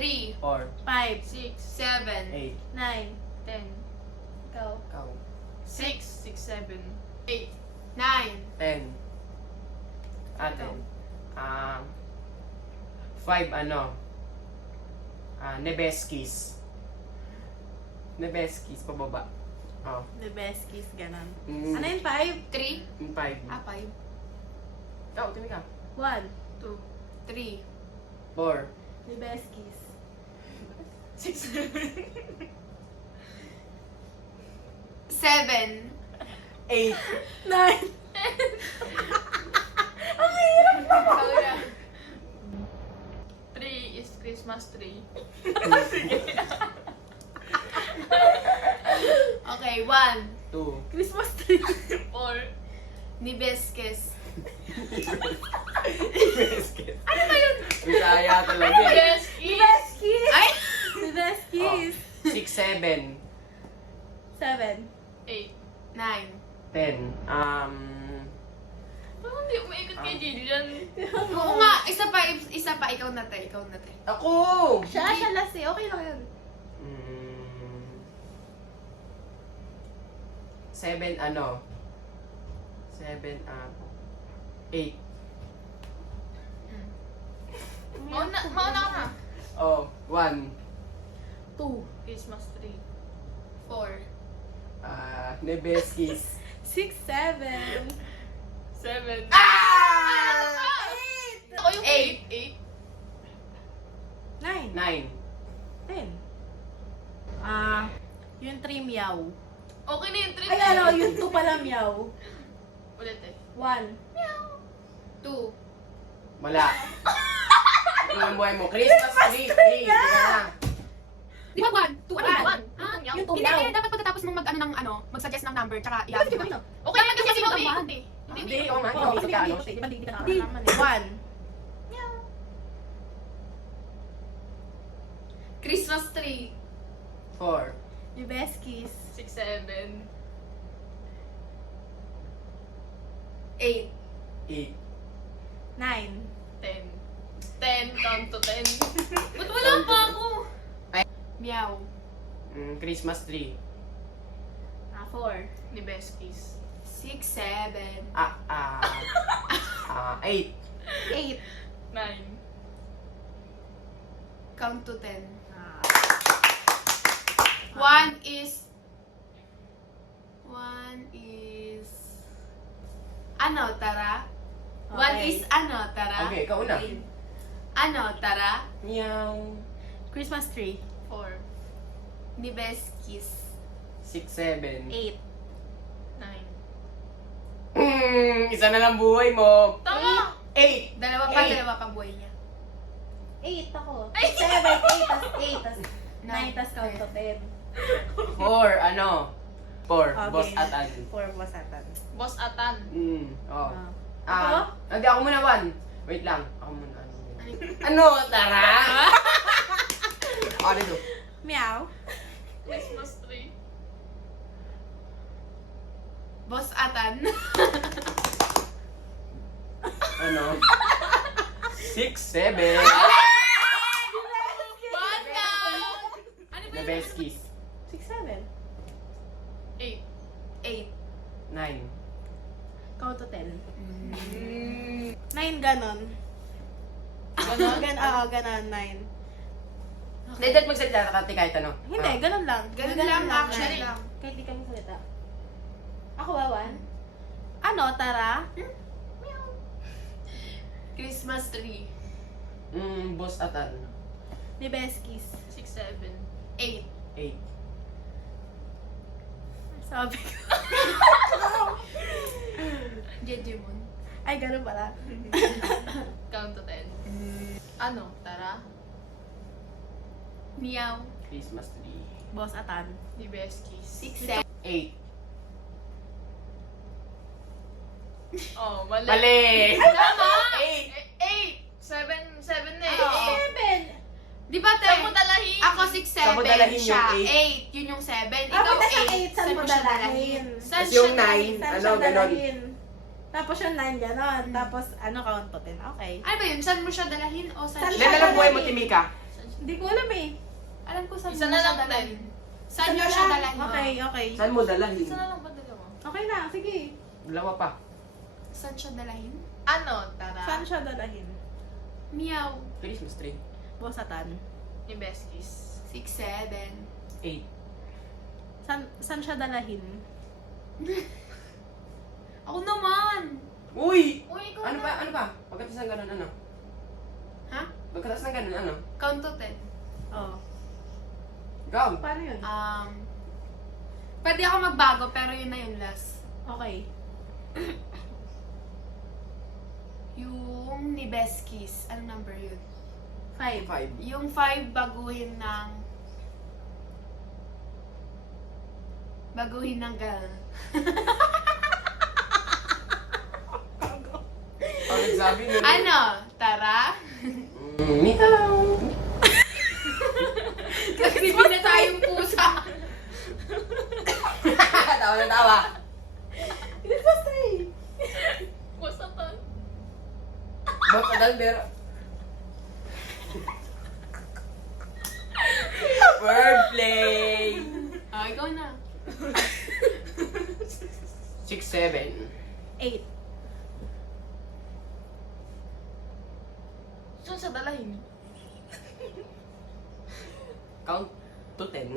3, 4, 5, 6, 7, 8, 9, 10, ikaw. ikaw. 6, 6, 7, 8, 9, 10. Atin. 5 ano? Nebeskis. Nebeskis, pababa. Oh. The best kiss, ganun. Mm. Ano yun, 5? 3, 5. 5, Ikaw, tumi ka. 1. 2, 3, 4. The best kiss. 6, 7, 8. 9. 3 is Christmas tree. Okay, 1, 2. Christmas tree. 4, Nibeskes. Nebeskis. Ano ba yun? Bisaya talaga. The best kiss. Ay! The best kiss. 6, 7, 7. 8, 9. 10. Parang hindi umaikot kay Jillian. Oo nga, isa pa, ikaw na te. Ako! Siya last eh. Okay lang yun. 7 ano? 7 8. Mauna ka na. Oh, 1. 2. Christmas tree. 4, Nebeskis. 6, 7. 7. Ah! Ako yung 8. 9. 9. 10. Yung 3 meow. Okay na yung 3. Ay, ano, yung 2 pala meow. Ulit eh. 1. 2. Wala. Ito ang buhay mo. Christmas tree. 3. Ito na. Di ba 1? 2 ano? 1. Yung Hindi, tumaw. dapat pagkatapos mong mag-suggest ng number, tsaka i-add Sige, mo. sige. Okay naman kasi ikaw ikot eh. Hindi, ikaw nga. Hindi ka ano. Di ba hindi ka nakakalaman eh. 1. Christmas tree. 4. The best kiss. 6, 7. 8. 8. 9. 10. 10, count to 10. Ba't wala pa ako? Ay. Meow. Christmas tree. 4. Ni best kiss. 6, 7. 8. 8. 9. Count to 10. 1 is ano, tara? 1 Okay. is ano, tara? Okay, ikaw una. Ano, tara? Meow. Christmas tree. 4. Ni best kiss. 6, 7. 8. 9. Isa na lang buhay mo. Tama! 8. Dalawa pa buhay niya. 8 ako. 7, 8, tas 8, tas 9, tas count to 10. 4, ano? 4. Okay. Boss Atan. 4 boss atan. Boss Atan. Oh. Ako? Hindi, ako muna 1. Wait lang. Ako muna. Ano? Tara! Ako dito. Meow. Christmas tree. Boss Atan. Ano? 6, 7. What now? Ano ba The best kiss. 6, 7. 8. 8. 9. Count to 10. 9 ganon. Ganon? Oo, ganon, 9. Hindi, dahil magsalita ka kahit ano. Hindi, ganon lang. Ganun lang, actually. nine. Kahit di kami salita. Ako ba, 1? Ano, tara? Christmas tree. Boss Atan. The best kiss. 6, 7. 8. 8. Sabi ko. Jejemon. Ay, ganon pala. Count to 10. Ano? Tara? Meow. Christmas tree. Boss atan. Ni best kiss. 6, 8. Oh, mali. Mali! Tama! 8. 8. 7 na Oo. eh. 8. Di ba, te? Saan mo dalahin? Ako 6, 7. Saan mo dalahin yung Siya, eight? 8. Yun yung 7. Ah, Ikaw, punta sa 8. 8, saan mo dalahin? Saan Tapos yung siya 9. Saan Ano, siya ganon. dalahin? Tapos yung 9 ganon. Tapos, ano, count to 10. Okay. Ano ba yun? Saan mo siya dalahin? O saan Saan siya? Ilan na lang buhay mo, Timika? Saan siya Hindi ko alam eh. Alam ko saan Isa mo na siya lang dalhin. din. Saan nyo siya dalhin? Okay, okay. Saan mo dalahin? Isa na lang ba dalawa? Okay na, sige. Dalawa pa. Saan siya dalhin? Ano? Tara. Saan siya dalahin? Meow. Christmas tree. Bosatan. Ni Beskies. 6, 7. 8. Saan siya dalahin? Ako naman! Uy! Uy, ikaw Ano na. ba? Ano ba? Pagkatas ng ganun, ano? Ha? Pagkatas ng ganun, ano? Count to 10. Oh. Go! Paano yun? Pwede ako magbago, pero yun na yun last. Okay. Yung ni Beskies, anong number yun? 5. 5. Yung 5 baguhin ng... Baguhin ng girl. Ang nagsabi nun. Ano? Tara? Meow! Nagbibig na tayong pusa. Tawa na tawa. It was 3. Basta to. Ba't Adalber? Wordplay! Ikaw na. 6, 7. 8. Saan sa dalahin? Count to 10.